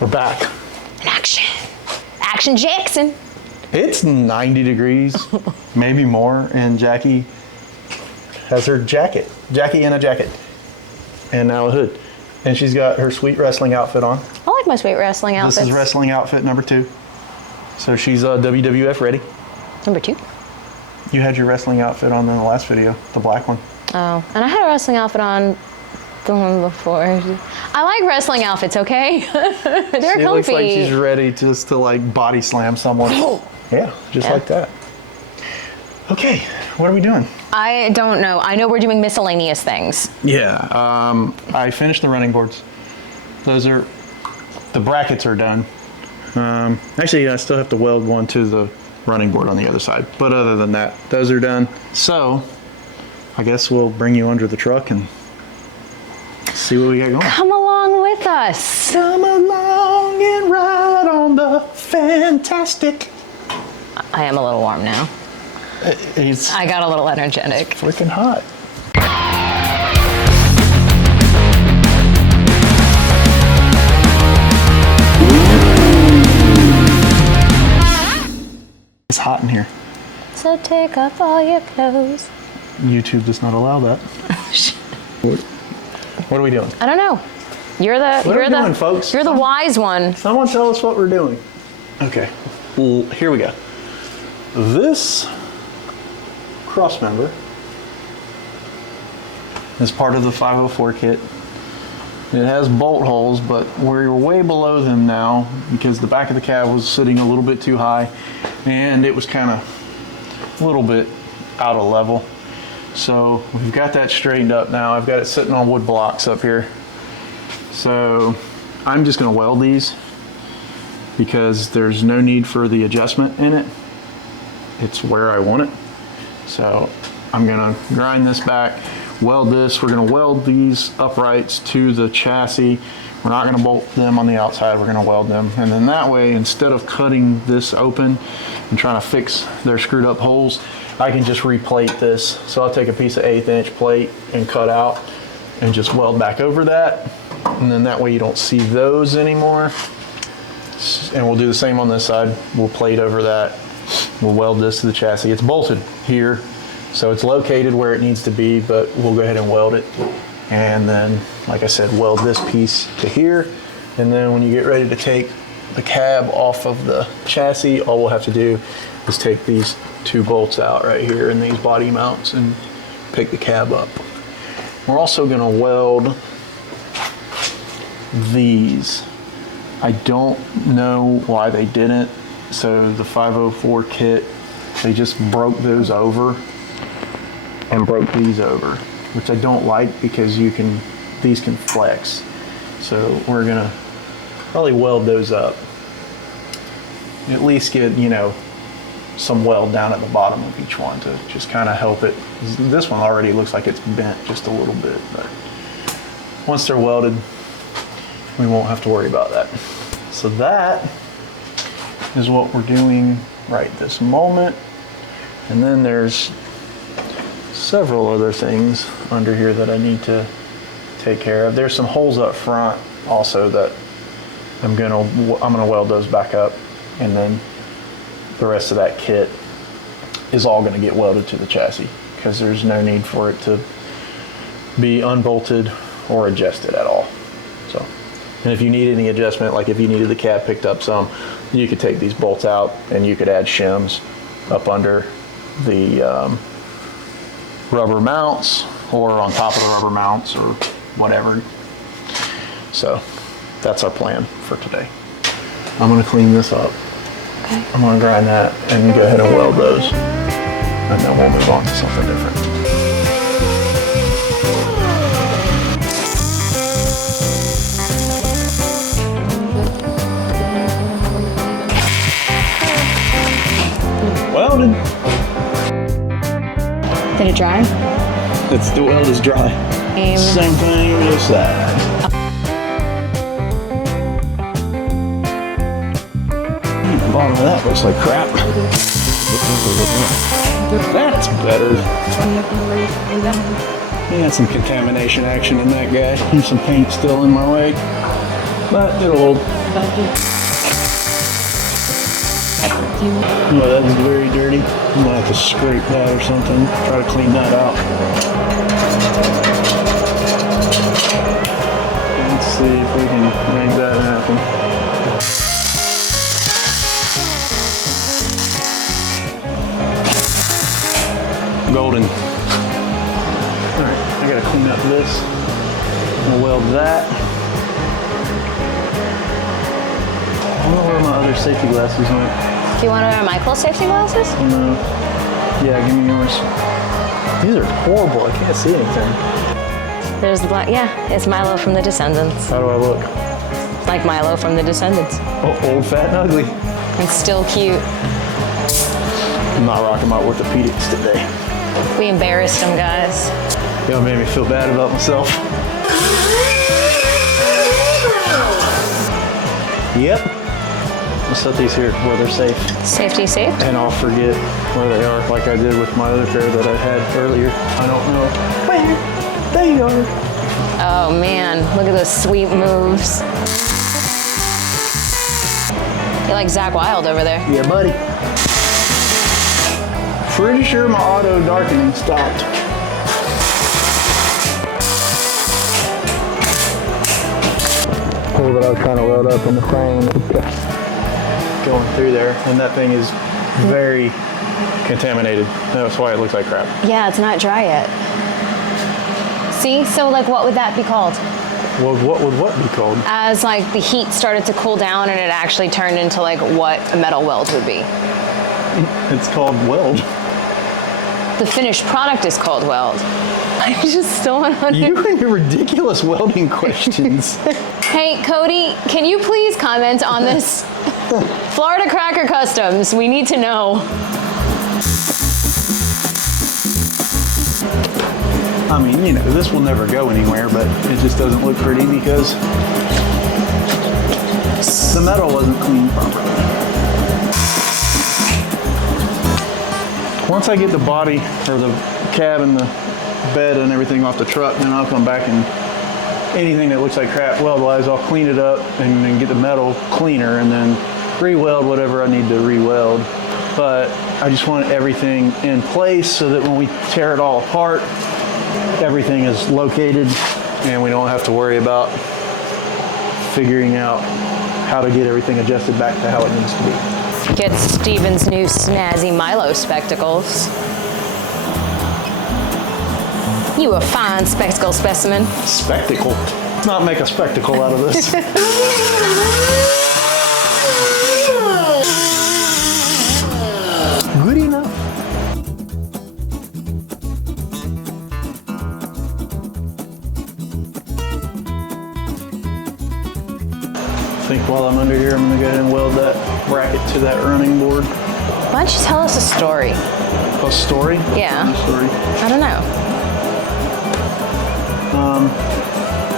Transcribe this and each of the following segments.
We're back. In action. Action Jackson. It's 90 degrees, maybe more, and Jackie has her jacket. Jackie in a jacket. And now a hood. And she's got her sweet wrestling outfit on. I like my sweet wrestling outfits. This is wrestling outfit number 2. So she's WWF ready. Number 2. You had your wrestling outfit on in the last video, the black one. Oh, and I had a wrestling outfit on the one before. I like wrestling outfits, okay? They're comfy. She looks like she's ready just to like body slam someone. Yeah, just like that. Okay, what are we doing? I don't know. I know we're doing miscellaneous things. Yeah, I finished the running boards. The brackets are done. Actually, I still have to weld one to the running board on the other side. But other than that, those are done. So, I guess we'll bring you under the truck and see what we got going. Come along with us. Come along and ride on the fantastic. I am a little warm now. I got a little energetic. Freaking hot. It's hot in here. So take off all your clothes. YouTube does not allow that. What are we doing? I don't know. You're the doing, folks? You're the wise one. Someone tell us what we're doing. Okay. Well, here we go. This crossmember is part of the 504 kit. It has bolt holes, but we're way below them now because the back of the cab was sitting a little bit too high and it was kind of a little bit out of level. So we've got that straightened up now. I've got it sitting on wood blocks up here. So I'm just going to weld these because there's no need for the adjustment in it. It's where I want it. So I'm going to grind this back, weld this. We're going to weld these uprights to the chassis. We're not going to bolt them on the outside. We're going to weld them. And then that way, instead of cutting this open and trying to fix their screwed up holes, I can just replate this. So I'll take a piece of 1/8 inch plate and cut out and just weld back over that. And then that way you don't see those anymore. And we'll do the same on this side. We'll plate over that. We'll weld this to the chassis. It's bolted here, so it's located where it needs to be, but we'll go ahead and weld it. And then, like I said, weld this piece to here. And then when you get ready to take the cab off of the chassis, all we'll have to do is take these 2 bolts out right here and these body mounts and pick the cab up. We're also going to weld these. I don't know why they didn't. So the 504 kit, they just broke those over and broke these over, which I don't like because these can flex. So we're gonna probably weld those up. At least get, some weld down at the bottom of each one to just kind of help it. This one already looks like it's bent just a little bit, but once they're welded, we won't have to worry about that. So that is what we're doing right this moment. And then there's several other things under here that I need to take care of. There's some holes up front also that I'm gonna weld those back up, and then the rest of that kit is all gonna get welded to the chassis because there's no need for it to be unbolted or adjusted at all. So, and if you need any adjustment, like if you needed the cab picked up some, you could take these bolts out and you could add shims up under the rubber mounts or on top of the rubber mounts or whatever. So that's our plan for today. I'm gonna clean this up. Okay. I'm gonna grind that and go ahead and weld those. And then we'll move on to something different. Welded. Did it dry? The weld is dry. Same thing on this side. The bottom of that looks like crap. That's better. He had some contamination action in that guy. There's some paint still in my way. But it'll hold. Oh, that is very dirty. I'm gonna have to scrape that or something. Try to clean that out. Let's see if we can make that happen. Golden. Alright, I gotta clean up this. I'll weld that. I don't know where my other safety glasses went. Do you want to wear Michael's safety glasses? No. Yeah, give me yours. These are horrible. I can't see anything. There's the black. Yeah, it's Milo from The Descendants. How do I look? Like Milo from The Descendants. Oh, old, fat, and ugly. And still cute. I'm not rocking my orthopedics today. We embarrassed him, guys. Y'all made me feel bad about myself. Yep. I'll set these here where they're safe. Safety safe. And I'll forget where they are, like I did with my other pair that I had earlier. I don't know where they are. Oh man, look at those sweet moves. You're like Zach Wilde over there. Yeah, buddy. Pretty sure my auto darkening stopped. Hole that I was trying to weld up in the frame. Going through there, and that thing is very contaminated. That's why it looks like crap. Yeah, it's not dry yet. See, so like what would that be called? Well, what would what be called? As like the heat started to cool down and it actually turned into like what a metal weld would be. It's called weld. The finished product is called weld. I just still want to. You and your ridiculous welding questions. Hey, Cody, can you please comment on this? Florida Cracker Customs, we need to know. I mean, you know, this will never go anywhere, but it just doesn't look pretty because the metal wasn't cleaned properly. Once I get the body or the cab and the bed and everything off the truck, then I'll come back and anything that looks like crap weld-wise, I'll clean it up and then get the metal cleaner and then re-weld whatever I need to re-weld. But I just want everything in place so that when we tear it all apart, everything is located and we don't have to worry about figuring out how to get everything adjusted back to how it needs to be. Get Steven's new snazzy Milo spectacles. You a fine spectacle specimen. Spectacle. Let's not make a spectacle out of this. Good enough. I think while I'm under here, I'm gonna go ahead and weld that bracket to that running board. Why don't you tell us a story? A story? Yeah. A story. I don't know.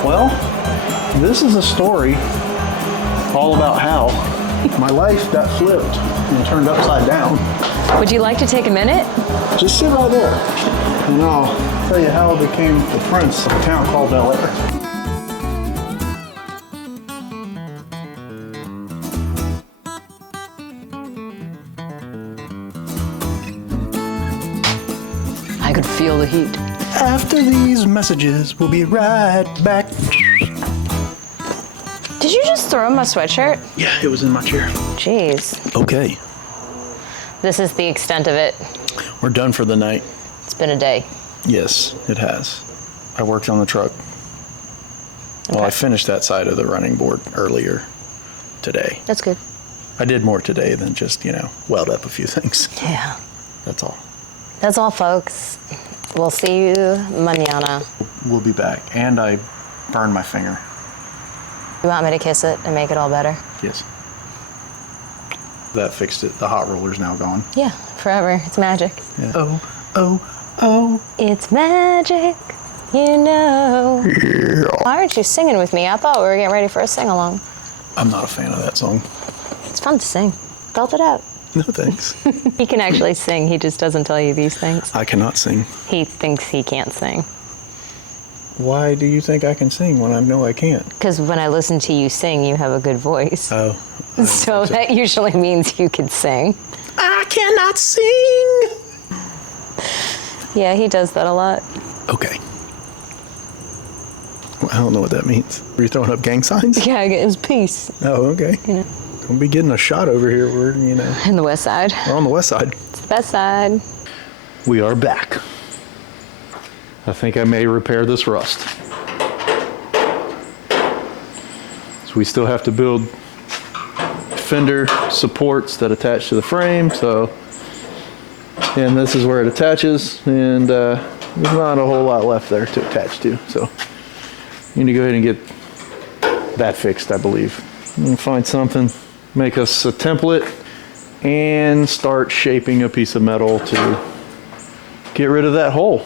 Well, this is a story all about how my life got flipped and turned upside down. Would you like to take a minute? Just sit right there, and I'll tell you how I became the prince of a town called Bel Air. I could feel the heat. After these messages, we'll be right back. Did you just throw my sweatshirt? Yeah, it was in my chair. Jeez. Okay, This is the extent of it. we're done for the night. It's been a day. Yes, it has. I worked on the truck. Well, I finished that side of the running board earlier today. That's good. I did more today than just, weld up a few things. Yeah. That's all. That's all, folks. We'll see you mañana. We'll be back. And I burned my finger. You want me to kiss it and make it all better? Yes. That fixed it. The hot roller's now gone. Yeah, forever. It's magic. Yeah. Oh. It's magic, you know. Yeah. Why aren't you singing with me? I thought we were getting ready for a sing-along. I'm not a fan of that song. It's fun to sing. Belt it out. No thanks. He can actually sing. He just doesn't tell you these things. I cannot sing. He thinks he can't sing. Why do you think I can sing when I know I can't? Because when I listen to you sing, you have a good voice. Oh. So that usually means you can sing. I cannot sing! Yeah, he does that a lot. Okay. Well, I don't know what that means. Are you throwing up gang signs? Yeah, it's peace. Oh, okay. You know, Don't be getting a shot over here. We're, you know, in the west side. we're on the west side. It's the best side. We are back. I think I may repair this rust. So we still have to build fender supports that attach to the frame. So, and this is where it attaches, and there's not a whole lot left there to attach to. So you need to go ahead and get that fixed, I believe. And find something, make us a template, and start shaping a piece of metal to get rid of that hole.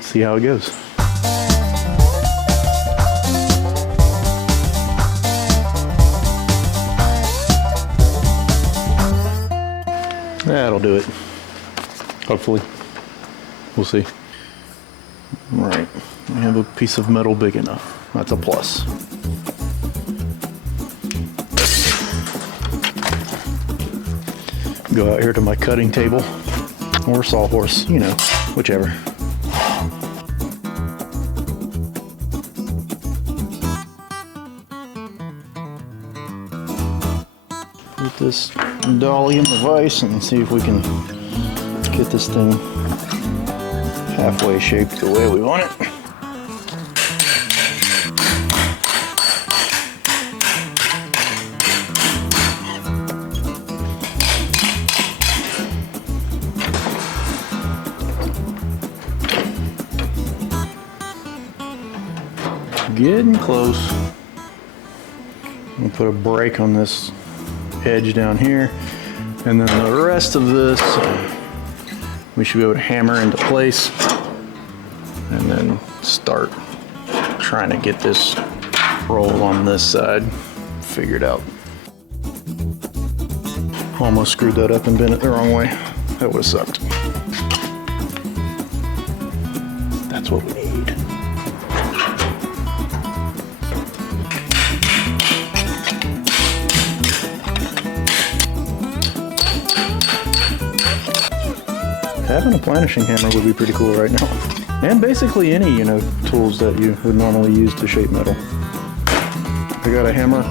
See how it goes. That'll do it. Hopefully. We'll see. All right. I have a piece of metal big enough. That's a plus. Go out here to my cutting table or sawhorse, you know, whichever. Put this dolly in the vise and see if we can get this thing halfway shaped the way we want it. Getting close. I'm gonna put a break on this edge down here, and then the rest of this we should be able to hammer into place and then start trying to get this roll on this side figured out. Almost screwed that up and bent it the wrong way. That would have sucked. That's what we need. Having a planishing hammer would be pretty cool right now. And basically any, you know, tools that you would normally use to shape metal. I got a hammer,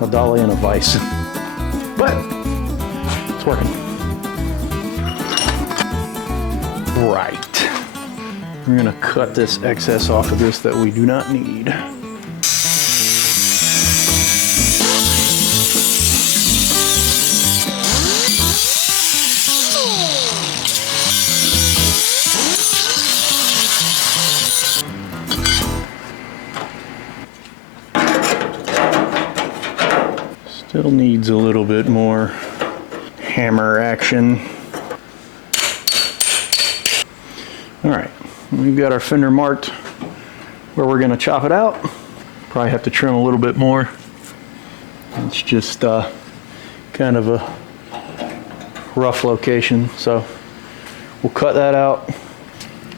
a dolly, and a vise. But it's working. Right. We're gonna cut this excess off of this that we do not need. Still needs a little bit more hammer action. All right, we've got our fender marked where we're gonna chop it out. Probably have to trim a little bit more. It's just kind of a rough location, so we'll cut that out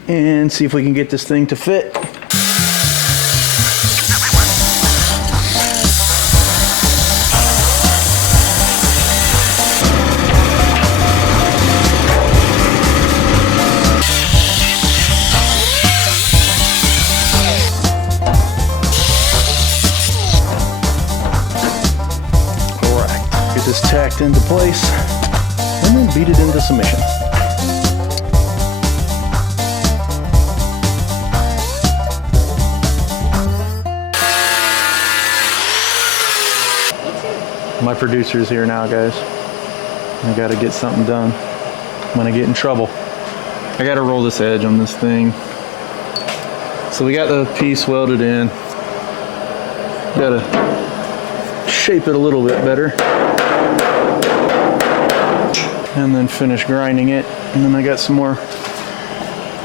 and see if we can get this thing to fit. This tacked into place and then beat it into submission. My producer's here now, guys. I gotta get something done. I'm gonna get in trouble. I gotta roll this edge on this thing. So we got the piece welded in. Gotta shape it a little bit better. And then finish grinding it. And then I got some more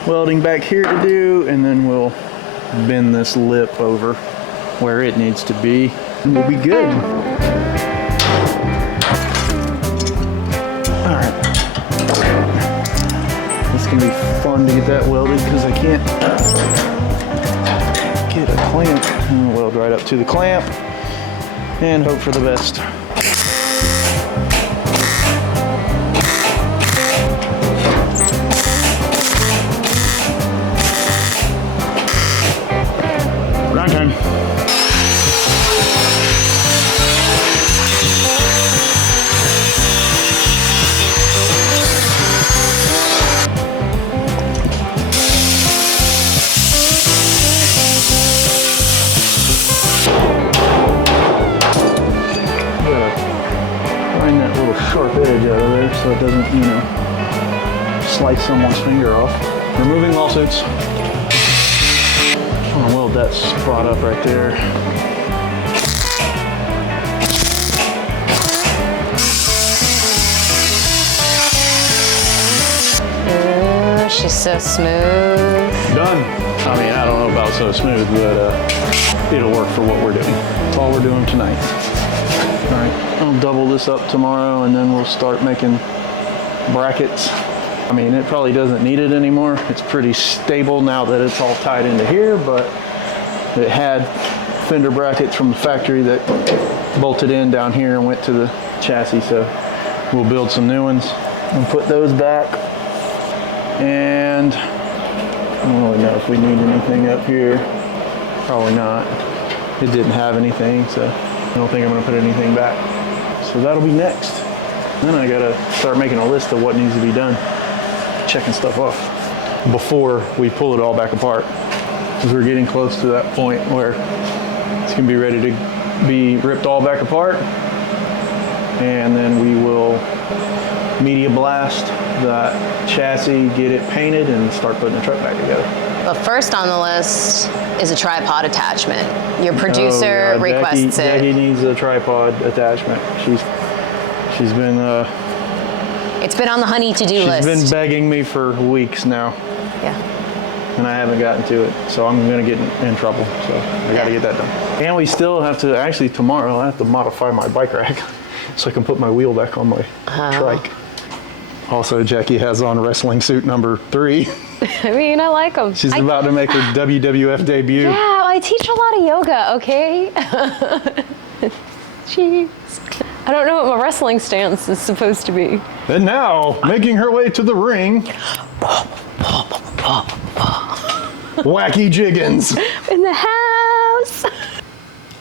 welding back here to do, and then we'll bend this lip over where it needs to be, and we'll be good. All right. This can be fun to get that welded because I can't get a clamp. And weld right up to the clamp and hope for the best. Round time. Find that little sharp edge out of there so it doesn't, you know, slice someone's finger off. Removing lawsuits. I'm gonna weld that spot up right there. Ooh, she's so smooth. Done. I mean, I don't know about so smooth, but it'll work for what we're doing. That's all we're doing tonight. All right, I'll double this up tomorrow and then we'll start making brackets. I mean, it probably doesn't need it anymore. It's pretty stable now that it's all tied into here, but it had fender brackets from the factory that bolted in down here and went to the chassis, so we'll build some new ones and put those back. And I don't really know if we need anything up here. Probably not. It didn't have anything, so I don't think I'm gonna put anything back. So that'll be next. Then I gotta start making a list of what needs to be done. Checking stuff off before we pull it all back apart. Because we're getting close to that point where it's gonna be ready to be ripped all back apart. And then we will media blast that chassis, get it painted, and start putting the truck back together. But first on the list is a tripod attachment. Your producer requests it. Jackie needs a tripod attachment. She's been it's been on the honey-to-do list. She's been begging me for weeks now. Yeah. And I haven't gotten to it, so I'm gonna get in trouble. So I gotta get that done. And we still have to, actually tomorrow, I have to modify my bike rack so I can put my wheel back on my trike. Also, Jackie has on wrestling suit number 3. I mean, I like them. She's about to make her WWF debut. Yeah, I teach a lot of yoga, okay? Jeez. I don't know what my wrestling stance is supposed to be. And now, making her way to the ring, Wacky Jiggins. In the house.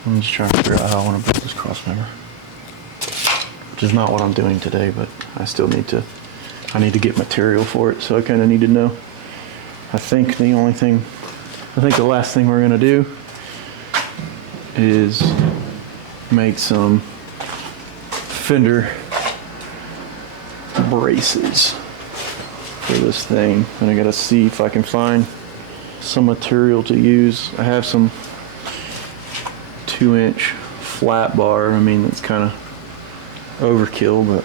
I'm just trying to figure out how I want to build this crossmember. Which is not what I'm doing today, but I still need to, I need to get material for it, so I kind of need to know. I think the last thing we're gonna do is make some fender braces for this thing. And I gotta see if I can find some material to use. I have some 2-inch flat bar. I mean, it's kind of overkill, but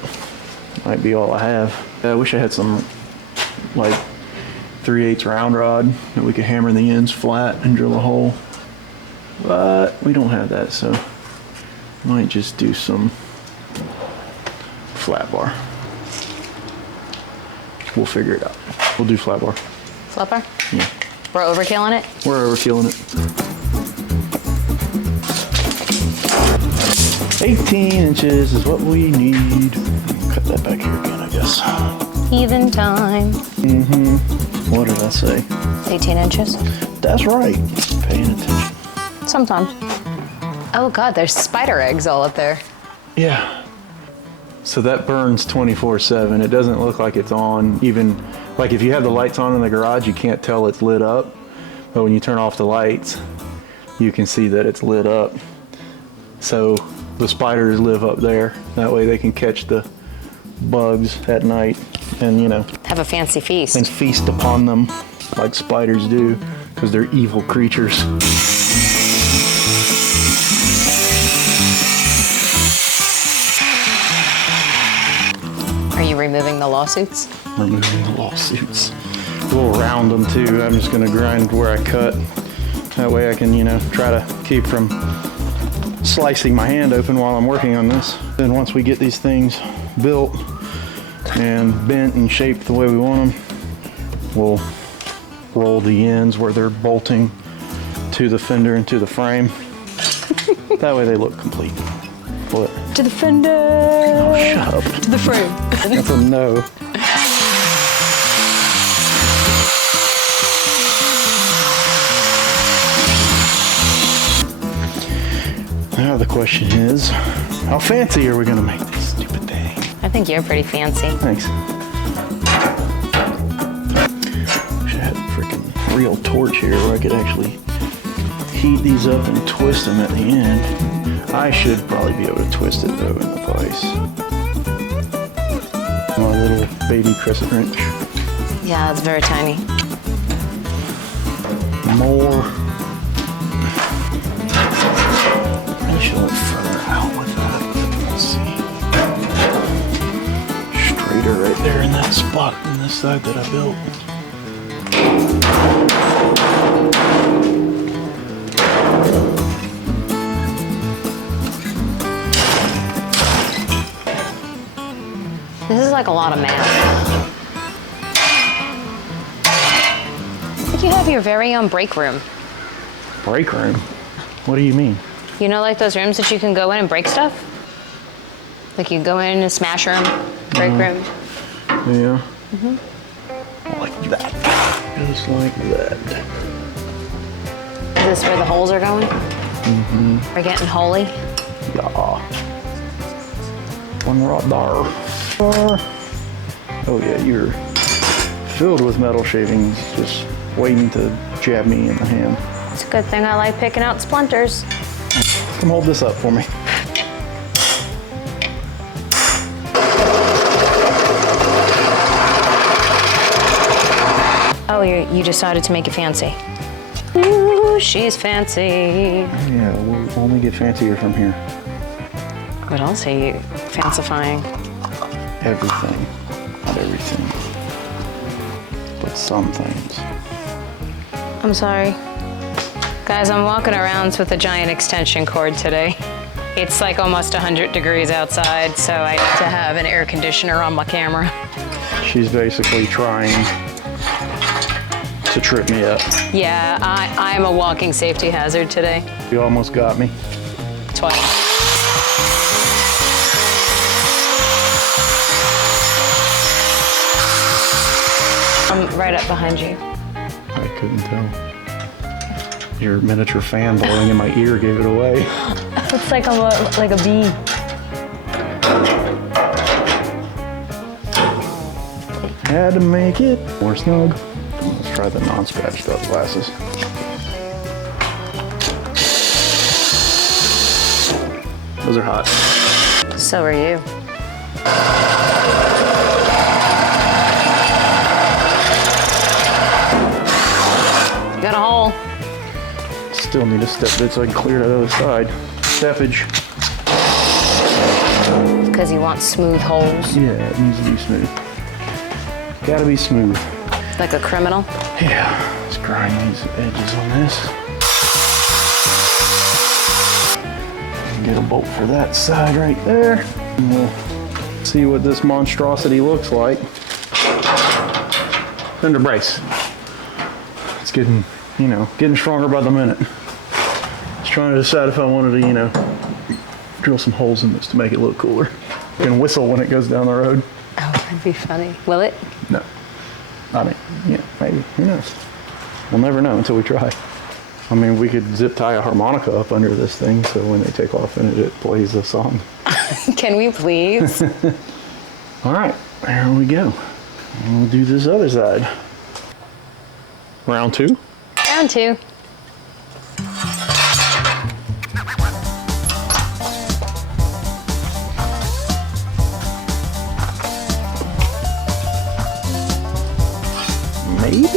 might be all I have. I wish I had some like 3/8 round rod that we could hammer the ends flat and drill a hole, but we don't have that, so I might just do some flat bar. We'll figure it out. We'll do flat bar. Flat bar? Yeah. We're overkilling it? We're overkilling it. 18 inches is what we need. Cut that back here again, I guess. Even time. Mm-hmm. What did I say? 18 inches. That's right. Paying attention. Sometimes. Oh God, there's spider eggs all up there. Yeah. So that burns 24/7. It doesn't look like it's on. Even like if you have the lights on in the garage, you can't tell it's lit up. But when you turn off the lights, you can see that it's lit up. So the spiders live up there. That way they can catch the bugs at night and, you know, have a fancy feast. and feast upon them like spiders do, because they're evil creatures. Are you removing the lawsuits? Removing the lawsuits. We'll round them too. I'm just gonna grind where I cut. That way I can, you know, try to keep from slicing my hand open while I'm working on this. Then once we get these things built and bent and shaped the way we want them, we'll roll the ends where they're bolting to the fender and to the frame. That way they look complete. What? To the fender. Oh, shut up. To the frame. That's a no. Now the question is, how fancy are we gonna make this stupid thing? I think you're pretty fancy. Thanks. Wish I had a freaking real torch here where I could actually heat these up and twist them at the end. I should probably be able to twist it though in the vise. My little baby crescent wrench. Yeah, it's very tiny. More. I should have went further out with that. Let's see. Straighter right there in that spot on this side that I built. This is like a lot of math. I think you have your very own break room. Break room? What do you mean? You know, like those rooms that you can go in and break stuff? Like you go in and smash room, break room. Yeah. Like that. Just like that. Is this where the holes are going? We're getting holy. Yeah. One right there. Oh yeah, you're filled with metal shavings, just waiting to jab me in the hand. It's a good thing I like picking out splinters. Come hold this up for me. Oh, you decided to make it fancy. Ooh, she's fancy. Yeah, we'll only get fancier from here. What else are you fancifying? Everything. Not everything. But some things. I'm sorry. Guys, I'm walking around with a giant extension cord today. It's like almost 100 degrees outside, so I have to have an air conditioner on my camera. She's basically trying to trip me up. Yeah, I'm a walking safety hazard today. You almost got me. Twice. I'm right up behind you. I couldn't tell. Your miniature fan blowing in my ear gave it away. Looks like I'm like a bee. Had to make it more snug. Let's try the non-scratched up glasses. Those are hot. So are you. Got a hole. Still need to step it so I can clear that other side. Steppage. Because you want smooth holes. Yeah, it needs to be smooth. Gotta be smooth. Like a criminal. Yeah, let's grind these edges on this. And get a bolt for that side right there. And we'll see what this monstrosity looks like. Fender brace. It's getting, getting stronger by the minute. Just trying to decide if I wanted to, drill some holes in this to make it look cooler. You can whistle when it goes down the road. Oh, that'd be funny. Will it? No. I mean, maybe. Who knows? We'll never know until we try. I mean, we could zip tie a harmonica up under this thing so when they take off in it, it plays a song. Can we please? All right, there we go. And we'll do this other side. Round two? Round two. Maybe? I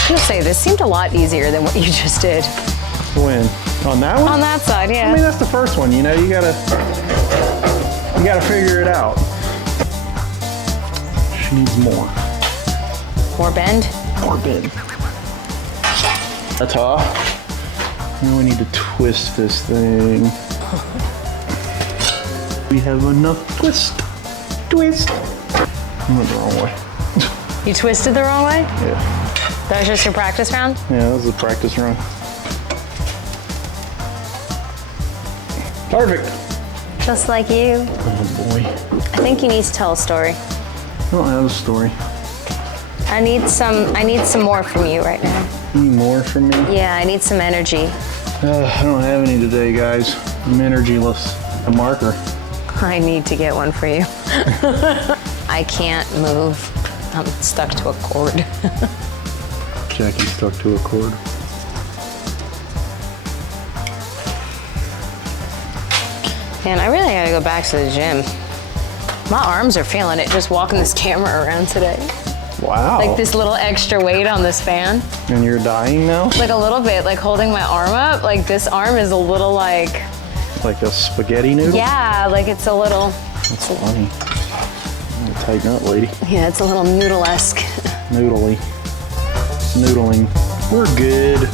was gonna say, this seemed a lot easier than what you just did. When? On that one? On that side, yeah. I mean, that's the first one, you gotta figure it out. She needs more. More bend? More bend. That's all. Now we need to twist this thing. We have enough twist. Twist. I went the wrong way. You twisted the wrong way? Yeah. That was just your practice round? Yeah, that was a practice run. Perfect. Just like you. Oh boy. I think you need to tell a story. I don't have a story. I need some more from you right now. Need more from me? Yeah, I need some energy. I don't have any today, guys. I'm energyless. A marker. I need to get one for you. I can't move. I'm stuck to a cord. Jackie's stuck to a cord. Man, I really gotta go back to the gym. My arms are feeling it just walking this camera around today. Wow. Like this little extra weight on this fan. And you're dying now? Like a little bit, like holding my arm up. Like this arm is a little like... Like a spaghetti noodle? Yeah, like it's a little... That's funny. I'm gonna tighten up, lady. Yeah, it's a little noodle-esque. Noodly. Noodling. We're good.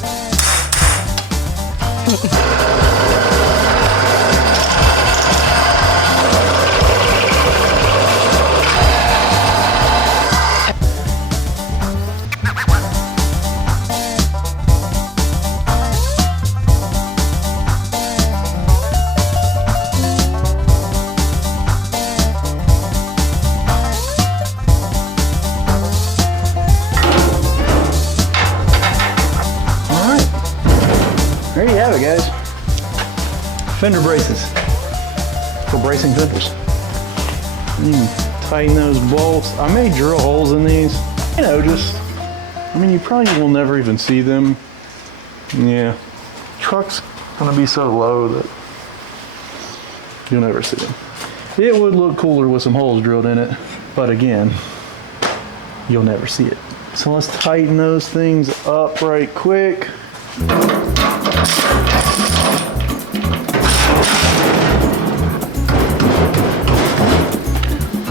There you have it, guys. Fender braces for bracing fenders. Tighten those bolts. I may drill holes in these. You know, I mean, you probably will never even see them. Yeah. Truck's gonna be so low that you'll never see them. It would look cooler with some holes drilled in it, but again, you'll never see it. So let's tighten those things up right quick.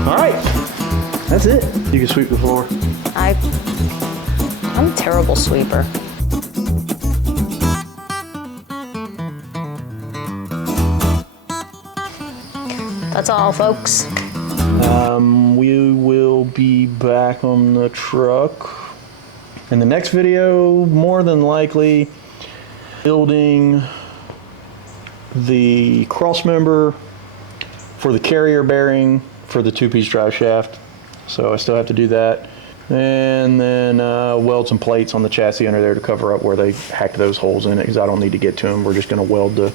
All right, that's it. You can sweep the floor. I'm a terrible sweeper. That's all, folks. We will be back on the truck in the next video, more than likely building the cross member for the carrier bearing for the two-piece drive shaft. So I still have to do that. And then weld some plates on the chassis under there to cover up where they hacked those holes in it, because I don't need to get to them. We're just going to weld the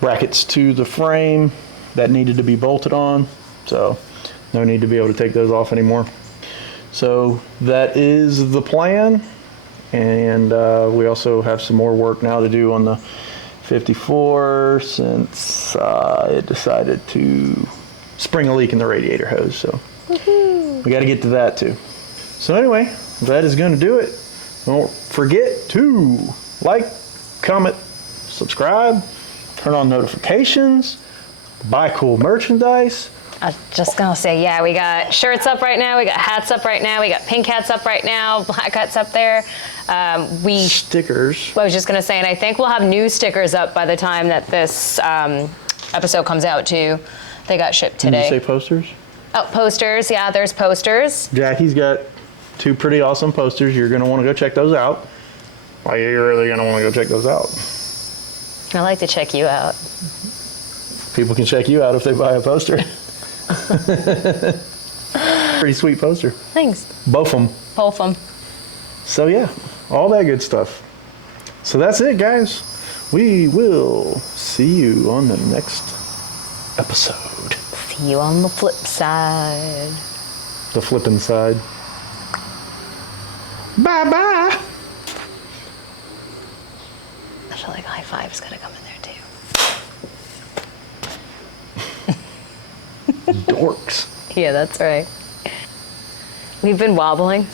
brackets to the frame that needed to be bolted on. So no need to be able to take those off anymore. So that is the plan. And we also have some more work now to do on the 54 since it decided to spring a leak in the radiator hose. So we got to get to that too. So anyway, that is going to do it. Don't forget to like, comment, subscribe, turn on notifications, buy cool merchandise. I was just gonna say, yeah, we got shirts up right now, we got hats up right now, we got pink hats up right now, black hats up there. Stickers. I was just gonna say, and I think we'll have new stickers up by the time that this episode comes out too. They got shipped today. Did you say posters? Oh, posters, yeah, there's posters. Jackie's got two pretty awesome posters. You're gonna wanna go check those out. Why, you're really gonna wanna go check those out. I like to check you out. People can check you out if they buy a poster. Pretty sweet poster. Thanks. Both of them. Both of them. So yeah, all that good stuff. So that's it, guys. We will see you on the next episode. See you on the flip side. The flipping side. Bye-bye. I feel like a high five is gonna come in there too. Dorks. Yeah, that's right. We've been wobbling.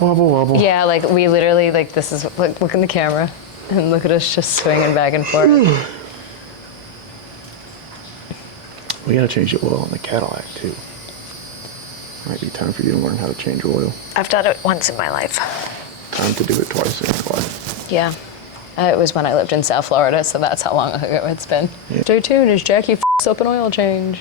Wobble, wobble. Yeah, like we literally, like this is, look in the camera and look at us just swinging back and forth. We gotta change the oil in the Cadillac too. Might be time for you to learn how to change oil. I've done it once in my life. Time to do it twice in your life. Yeah. It was when I lived in South Florida, so that's how long ago it's been. Yeah. Stay tuned as Jackie f***s up an oil change.